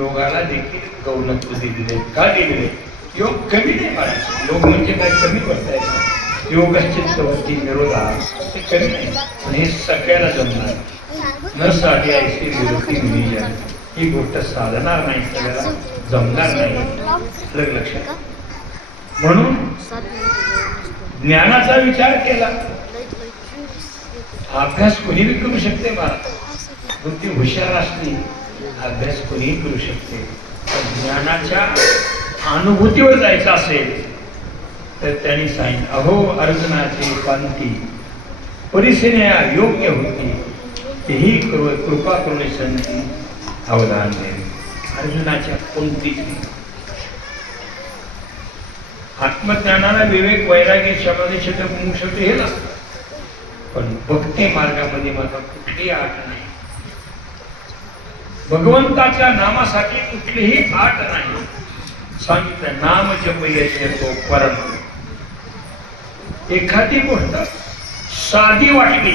योगाला देखील गौणत्व दिलेले. का दिलेले? योग कमी नाही महाराज. योग म्हणजे काय कमी करता येईल? योग चित्तवृत्ती निरोधा ते कमी नाही, पण हे सगळ्याला जमणार. न साधी ऐशी विरोधी नियोजन, ही गोष्ट साधणार नाही, सगळ्याला जमणार नाही. लक्षात. म्हणून ज्ञानाचा विचार केला. अभ्यास कोणीही करू शकते महाराज. बुद्धी हुशार असली अभ्यास कोणीही करू शकते. पण ज्ञानाच्या अनुभूतीवर जायचं असेल तर त्यांनी सांगितलं, अहो अर्जुनाची कांती परिसेने योग्य होती, तेही कृपा करून संती अवधान दे. अर्जुनाच्या कोणतीच आत्मज्ञानाला विवेक वैराग्य समाधी मुमुक्षुता हे नसतं. पण भक्ती मार्गामध्ये मात्र कुठलीही आट नाही. भगवंताच्या नामासाठी कुठलीही आट नाही. सांगितलं नाम जप येतो परम. एखादी गोष्ट साधी वाटली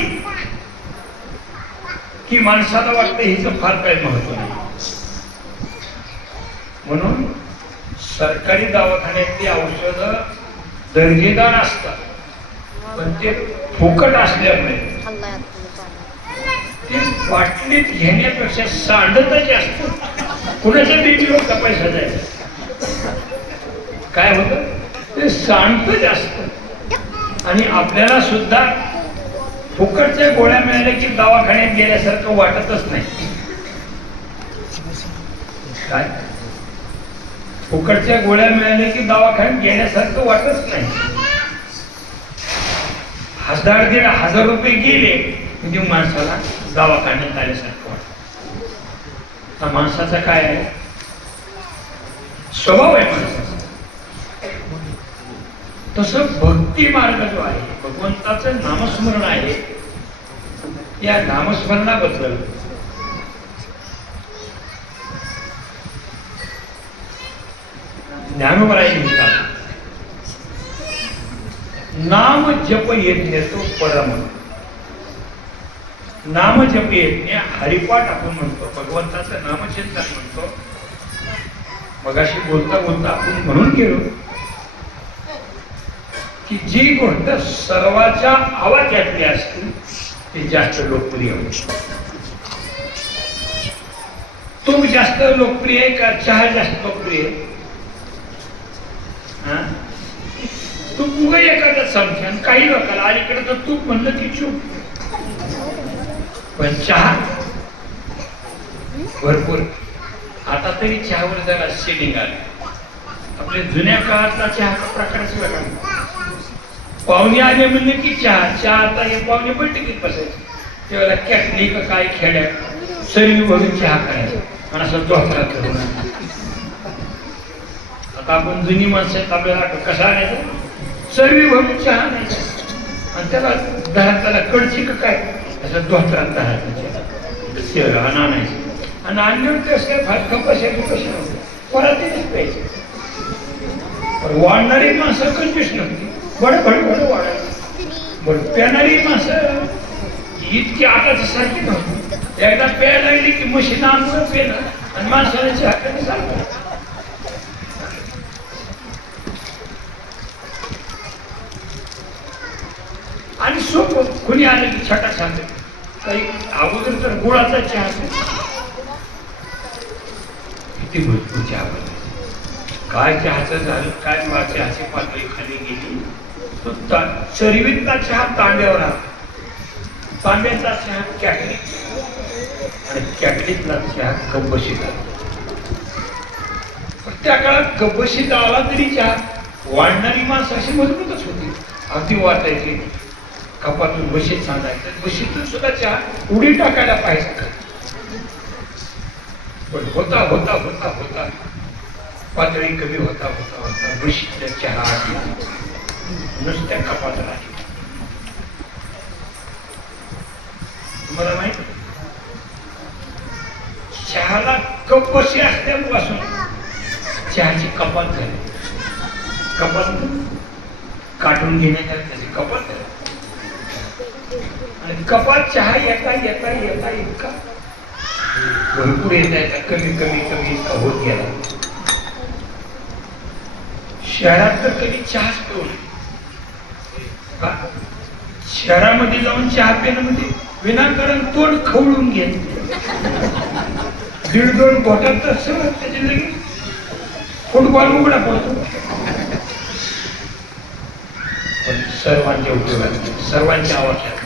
की माणसाला वाटतं हिचं फार काही महत्व नाही. म्हणून सरकारी दवाखान्यातली औषधं दर्जेदार असतात, पण ते फुकट असल्यामुळे ते बाटलीत घेण्यापेक्षा सांडतच जास्त. कुणाच्या बीपीवर पैसा जायचा काय होतं, ते सांडत जास्त. आणि आपल्याला सुद्धा फुकटच्या गोळ्या मिळाल्या की दवाखान्यात गेल्यासारखं वाटतच नाही. काय फुकटच्या गोळ्या मिळाल्या की दवाखान्यात गेल्यासारखं वाटत नाही. 1000-1500 रुपये गेले म्हणजे माणसाला दवाखान्यात आल्यासारखं वाटत. हा माणसाचा काय आहे, स्वभाव आहे माणसाचा. तसं भक्ती मार्ग जो आहे, भगवंताचं नामस्मरण आहे, या नामस्मरणाबद्दल ज्ञानोबराई म्हणतात, नाम जप यज्ञ तो परम. नाम जप यज्ञ हरिपाठ आपण म्हणतो, भगवंताचं नामचिंतन म्हणतो. मगाशी बोलता बोलता आपण म्हणून गेलो की जी गोष्ट सर्वाच्या आवाक्यातली असते ती जास्त लोकप्रिय होते. तूप जास्त लोकप्रिय आहे का चहा जास्त लोकप्रिय आहे? तूप उगा एखादा संख्यान, काही लोकांना अलीकडे तर तूप म्हणलं की चूप. पण चहा भरपूर. आता तरी चहावर जरा शेडिंग आले. आपल्या जुन्या काळातला चहा प्रकारच वेगळा. पाहुणे आले म्हणले की चहा आता हे पाहुणे बैठकीत बसायचे तेव्हा कॅटली का काय खेड्यात सर्वी भरून चहा करायचं आणि असं जोहरा करून. आता आपण जुनी माणसं आहेत, आपल्याला कसा आणायचं, सर्वी भरून चहा आणायचा आणि त्याला त्याला कडची का काय असं धोत्रात धरायचं आणायचं. आणि आणल्यावर कसं फार कपाशी कशी नव्हती, परत प्यायचे. वाढणारी माणसं कंजूस नव्हती, बड वाढायची. बरं पेणारी माणसं इतकी आताची सारखी नव्हती. एकदा प्यायला लागली की मशीन आणून पेणं आणि माणसाला चहा कधी सांगतात. आणि सोपं कोणी आले की छटा सांगते. काही अगोदर तर गुळाचा चहा किती भरपूर चहा बनवायचा. काय चहाचं झालं काय चहाची पातळी खाली गेली. तो चरवीतला चहा तांब्यावर आला, तांब्याचा चहा कॅटली आणि कॅटलीतला चहा कब्बशीत आला. त्या काळात कब्बशीत आला तरी चहा वाढणारी माणसं अशी मजबूतच होती. अगदी वाटायची कपातून बशीत सांगायचं, बशीतून सुद्धा चहा उडी टाकायला पाहिजे. पण होता होता होता होता पातळी कमी होता होता होता बशीतल्या चहा नुसत्या कपात राहिली. तुम्हाला माहित चहाला कप बशी असल्यापासून चहाची कपात झाली. कपात काढून घेण्याच्या त्याची कपात झाली. आणि कपात चहा येता येता येता इतका भरपूर येत आहे, कमी कमी कमी होत गेला. शहरात तर कधी चहाच पिऊ नये. शहरामध्ये जाऊन चहा पिणं म्हणजे विनाकारण तोंड खवळून घेत, 1-2 घोटात तर सगळं त्याचे लगेच फुटबॉल उघडा पडतो. पण सर्वांच्या उपयोगात, सर्वांच्या आवश्यक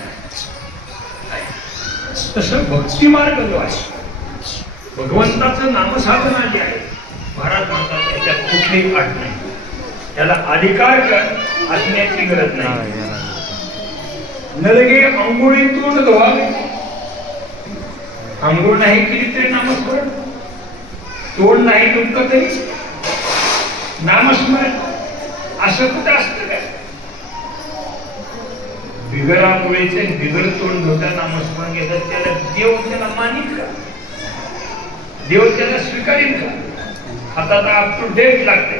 तसं भक्ती मार्ग जो आहे, भगवंताचं नामसाधना जे आहे, महाराज म्हणतात त्याच्यात कुठलीही अट नाही, त्याला अधिकार असण्याची गरज नाही. नलगे अंघोळीतून धुवावे, अंघोळ नाही केली तरी नामस्मरण, तोंड नाही दुखत तरी नामस्मरण, असं कुठं असतं काय? बिगर आंघोळीचे बिगर तोंड धुता नामस्मरण घेतात, त्याला देव त्याला मानित का? देव त्याला स्वीकारेल का? आता तर अप टू डेट लागते.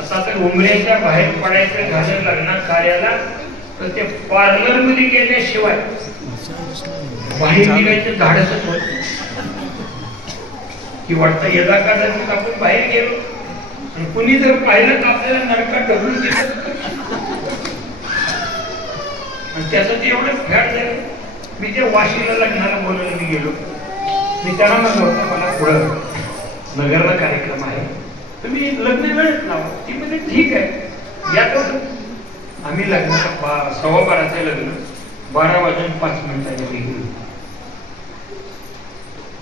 आता तर उमऱ्याच्या बाहेर पडायचं झालं लग्न कार्याला तर ते पार्लर मध्ये गेल्याशिवाय बाहेर निघायचं धाडसच होत नाही. की वाटतं यदा कदाचित आपण बाहेर गेलो आणि कुणी जर पाहिलं तर आपल्याला नरकात ढकलून दिलं, आणि त्याचं ते एवढं फॅट झालं. मी त्या वाशीला लग्नाला बोलायला मी गेलो, मी त्यांना म्हणलं होतं मला पुढं नगरला कार्यक्रम आहे, तुम्ही लग्न वेळेत लावा. ती म्हणजे ठीक आहे या. तर आम्ही लग्नाला 12:15 लग्न 12:05 गेलो.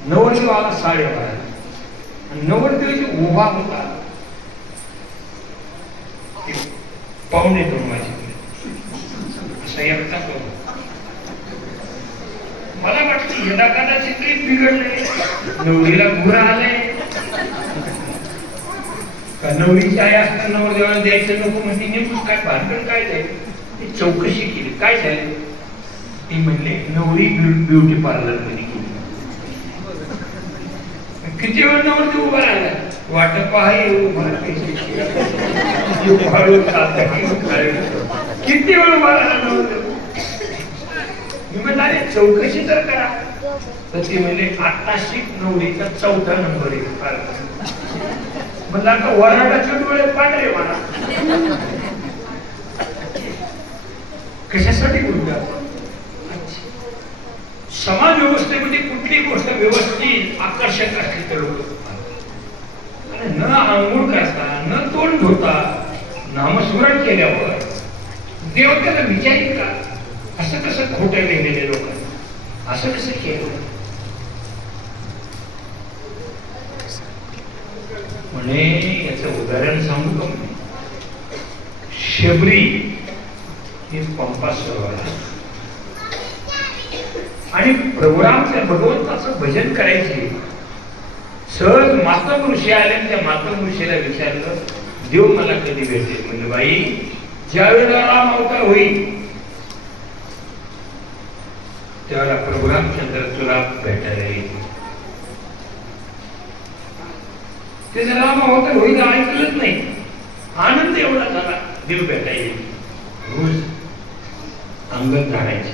नवरदेव आला 12:30 आणि नवरदेव उभा होता 1:45 वाजेपर्यंत. मला वाटतं यदा कदाचित काही बिघडले, नवरीला गुण आले का नवरीची आई असताना नवरदेवाला द्यायचं नको म्हणजे नेमकं काय भानगड काय झालं. चौकशी केली, काय झालं? ती म्हणले नवरी ब्युटी पार्लर मध्ये गेली. किती वेळ नवरदेव उभा राहिला, वाटप आहे किती वेळ उभा राहिला नवरदेव. मी म्हणलं अरे चौकशी तर करा. तर ते म्हणले आत्ताशी नवरीचा 4था नंबर आहे. म्हणलं आता वराडाच्या डोळे पांढरे मला कशासाठी बोलतो आपण? समाज व्यवस्थेमध्ये कुठली गोष्ट व्यवस्थित आकर्षक असली तर न आंघोळ करता, न तोंड धुता नामस्मरण केल्यावर देव त्याला विचारित का? असं कसं खोटं लिहिलेले लोक असं कसं केलं? म्हणे याचं उदाहरण सांगू का? शबरी ही पंपा सरोवर आणि प्रभुरामच्या भगवंताचं भजन करायचे. सहज मातृऋषी आले, त्या मातृऋषीला विचारलं देव मला कधी भेटेल? म्हणजे बाई ज्यावेळेला राम अवतार होईल त्यावेळेला प्रभुरामचंद्र तुला भेटायला येईल. ते जर राम अवतार होईल ऐकलंच नाही, आनंद एवढा झाला देव भेटायला येईल. रोज अंगण झाडायचे,